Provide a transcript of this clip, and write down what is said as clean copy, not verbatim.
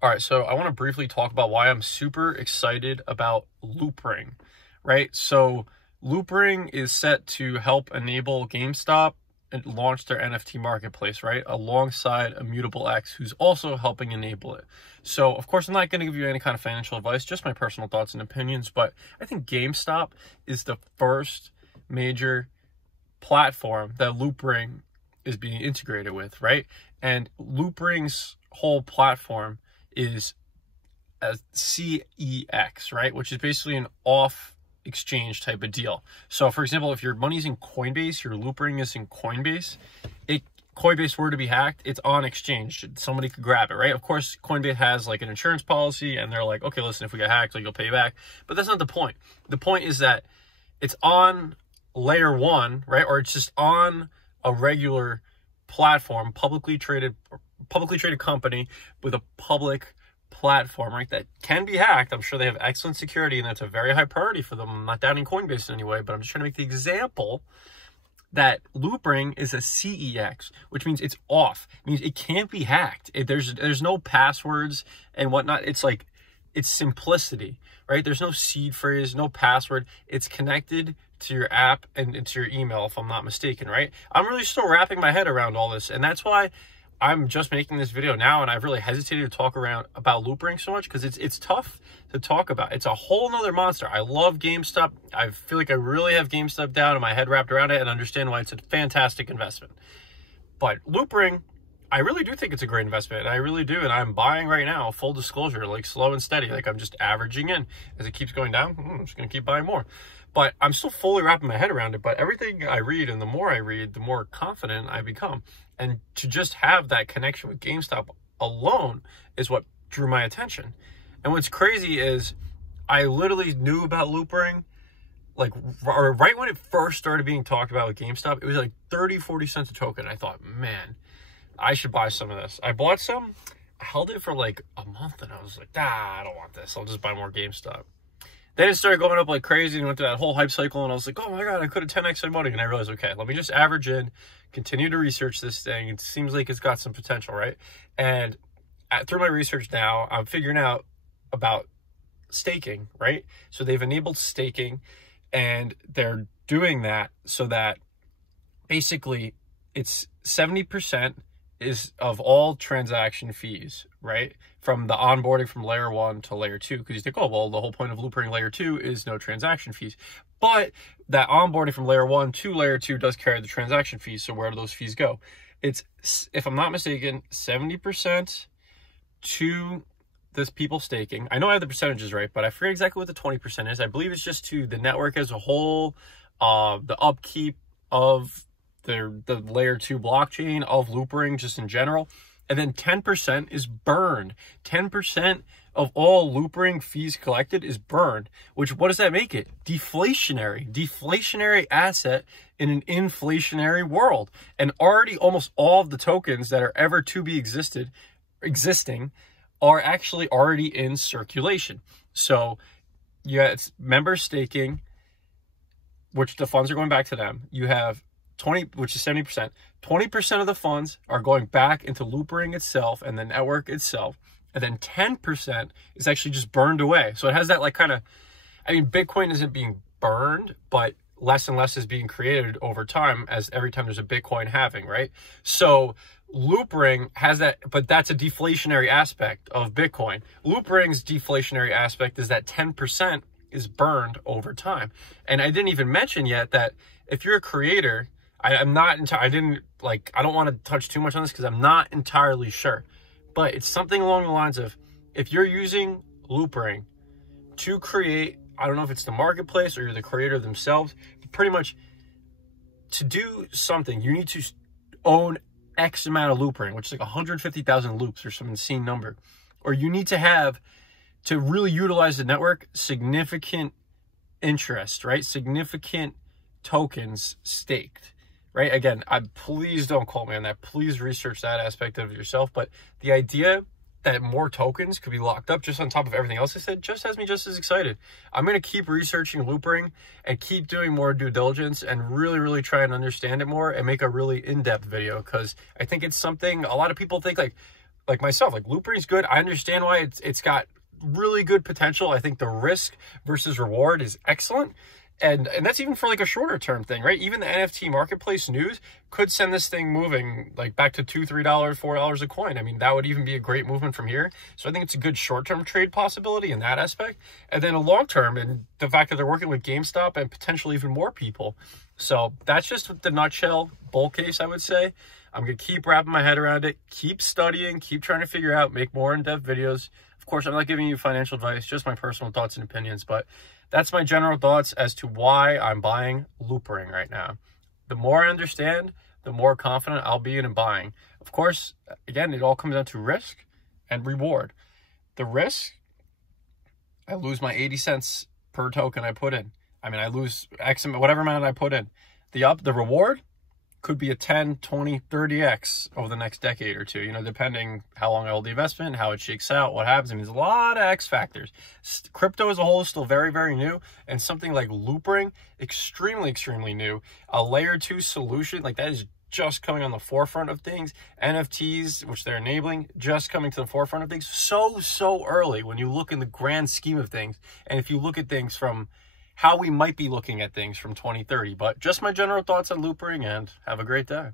All right, so I want to briefly talk about why I'm super excited about Loopring, right? So Loopring is set to help enable GameStop and launch their NFT marketplace, right? Alongside Immutable X, who's also helping enable it. So, of course, I'm not going to give you any kind of financial advice, just my personal thoughts and opinions, but I think GameStop is the first major platform that Loopring is being integrated with, right? And Loopring's whole platform is a CEX, right? Which is basically an off exchange type of deal. So for example, if your money's in Coinbase, your Loopring is in Coinbase, Coinbase were to be hacked, it's on exchange. Somebody could grab it, right? Of course, Coinbase has like an insurance policy and they're like, okay, listen, if we get hacked, like you'll pay you back. But that's not the point. The point is that it's on layer one, right? Or it's just on a regular platform, publicly traded company with a public platform, right, that can be hacked. I'm sure they have excellent security and that's a very high priority for them. I'm not doubting Coinbase in any way, but I'm just trying to make the example that Loopring is a CEX, which means it's off. It means it can't be hacked. There's no passwords and whatnot. It's like, it's simplicity, right? There's no seed phrase, no password. It's connected to your app and into your email, if I'm not mistaken, right? I'm really still wrapping my head around all this, and that's why I'm just making this video now, and I've really hesitated to talk about Loopring so much because it's tough to talk about. It's a whole nother monster. I love GameStop. I feel like I really have GameStop down and my head wrapped around it and understand why it's a fantastic investment. But Loopring, I really do think it's a great investment, and I really do, and I'm buying right now, full disclosure, like slow and steady, like I'm just averaging in. As it keeps going down, I'm just going to keep buying more. But I'm still fully wrapping my head around it, but everything I read, and the more I read, the more confident I become. And to just have that connection with GameStop alone is what drew my attention. And what's crazy is I literally knew about Loopring, like right when it first started being talked about with GameStop. It was like 30, 40 cents a token. I thought, man, I should buy some of this. I bought some, I held it for like a month, and I was like, I don't want this. I'll just buy more GameStop. Then it started going up like crazy and went through that whole hype cycle, and I was like, oh my God, I could have 10x my money. And I realized, okay, let me just average in, continue to research this thing. It seems like it's got some potential, right? And through my research now, I'm figuring out about staking, right? So they've enabled staking, and they're doing that so that basically it's 70% is of all transaction fees, right? From the onboarding from layer 1 to layer 2, because you think, oh, well, the whole point of Loopring layer 2 is no transaction fees. But that onboarding from layer 1 to layer 2 does carry the transaction fees. So where do those fees go? It's, if I'm not mistaken, 70% to this people staking. I know I have the percentages right, but I forget exactly what the 20% is. I believe it's just to the network as a whole, the upkeep of the layer 2 blockchain, of Loopring just in general. And then 10% is burned. 10% of all Loopring fees collected is burned, which, what does that make it? Deflationary asset in an inflationary world. And already almost all of the tokens that are ever to be existing are actually already in circulation. So yeah, it's member staking, which the funds are going back to them. You have 20, which is 70%. 20% of the funds are going back into Loopring itself and the network itself. And then 10% is actually just burned away. So it has that like kind of, I mean, Bitcoin isn't being burned, but less and less is being created over time as every time there's a Bitcoin halving, right? So Loopring has that, but that's a deflationary aspect of Bitcoin. Loopring's deflationary aspect is that 10% is burned over time. And I didn't even mention yet that if you're a creator, I don't want to touch too much on this because I'm not entirely sure, but it's something along the lines of, if you're using Loopring to create, I don't know if it's the marketplace or you're the creator themselves, but pretty much to do something, you need to own X amount of Loopring, which is like 150,000 loops or some insane number, or you need to have, to really utilize the network, significant interest, right? Significant tokens staked. Right? Again, please don't quote me on that. Please research that aspect of it yourself. But the idea that more tokens could be locked up just on top of everything else I said just has me just as excited. I'm going to keep researching Loopring and keep doing more due diligence and really, really try and understand it more and make a really in-depth video, because I think it's something a lot of people think like like myself, like Loopring's good. I understand why it's got really good potential. I think the risk versus reward is excellent. And that's even for like a shorter term thing, right? Even the NFT marketplace news could send this thing moving like back to $2, $3, $4 a coin. I mean, that would even be a great movement from here. So I think it's a good short-term trade possibility in that aspect. And then a long-term, and the fact that they're working with GameStop and potentially even more people. So that's just the nutshell bull case, I would say. I'm going to keep wrapping my head around it, keep studying, keep trying to figure out, make more in-depth videos. Of course, I'm not giving you financial advice, just my personal thoughts and opinions, but that's my general thoughts as to why I'm buying Loopring right now. The more I understand, the more confident I'll be in buying. Of course, again, it all comes down to risk and reward. The risk, I lose my 80 cents per token I put in. I mean, I lose X, whatever amount I put in. The reward could be a 10, 20, 30x over the next decade or two, you know, depending how long I hold the investment, how it shakes out, what happens. I mean, there's a lot of X factors. Crypto as a whole is still very, very new. And something like Loopring, extremely, extremely new. A layer 2 solution, like that is just coming on the forefront of things. NFTs, which they're enabling, just coming to the forefront of things. So early when you look in the grand scheme of things. And if you look at things from how we might be looking at things from 2030. But just my general thoughts on Loopring, and have a great day.